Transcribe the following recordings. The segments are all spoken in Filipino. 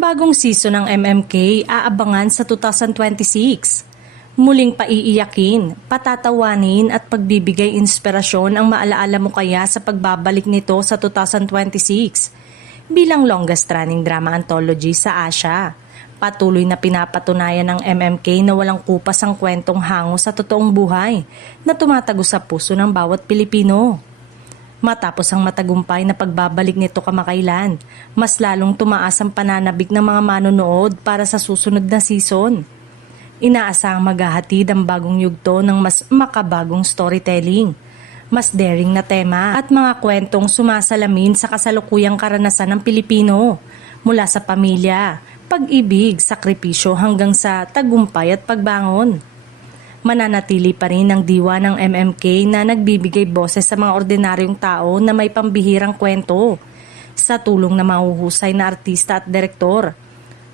Bagong season ng MMK aabangan sa 2026. Muling paiiyakin, patatawanin at pagbibigay inspirasyon ang maalaala mo kaya sa pagbabalik nito sa 2026 bilang longest running drama anthology sa Asia. Patuloy na pinapatunayan ng MMK na walang kupas ang kwentong hango sa totoong buhay na tumatagos sa puso ng bawat Pilipino. Matapos ang matagumpay na pagbabalik nito kamakailan, mas lalong tumaas ang pananabik ng mga manonood para sa susunod na season. Inaasahang maghahatid ang bagong yugto ng mas makabagong storytelling, mas daring na tema at mga kwentong sumasalamin sa kasalukuyang karanasan ng Pilipino mula sa pamilya, pag-ibig, sakripisyo hanggang sa tagumpay at pagbangon. Mananatili pa rin ang diwa ng MMK na nagbibigay boses sa mga ordinaryong tao na may pambihirang kwento sa tulong ng mahuhusay na artista at direktor.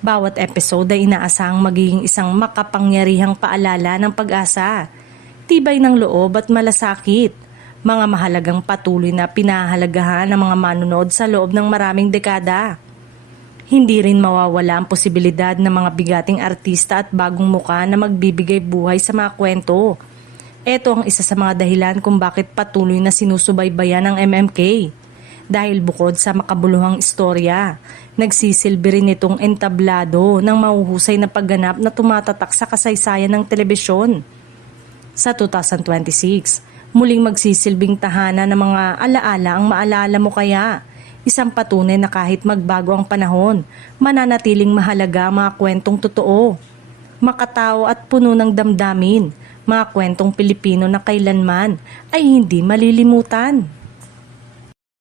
Bawat episode ay inaasahang magiging isang makapangyarihang paalala ng pag-asa, tibay ng loob at malasakit, mga mahalagang patuloy na pinahahalagahan ng mga manonood sa loob ng maraming dekada. Hindi rin mawawala ang posibilidad ng mga bigating artista at bagong muka na magbibigay buhay sa mga kwento. Ito ang isa sa mga dahilan kung bakit patuloy na sinusubaybayan ng MMK. Dahil bukod sa makabuluhang istorya, nagsisilbi rin itong entablado ng mahuhusay na pagganap na tumatatak sa kasaysayan ng telebisyon. Sa 2026, muling magsisilbing tahanan ng mga alaala ang maalala mo kaya. Isang patunay na kahit magbago ang panahon, mananatiling mahalaga ang mga kwentong totoo, makatao at puno ng damdamin, mga kwentong Pilipino na kailanman ay hindi malilimutan.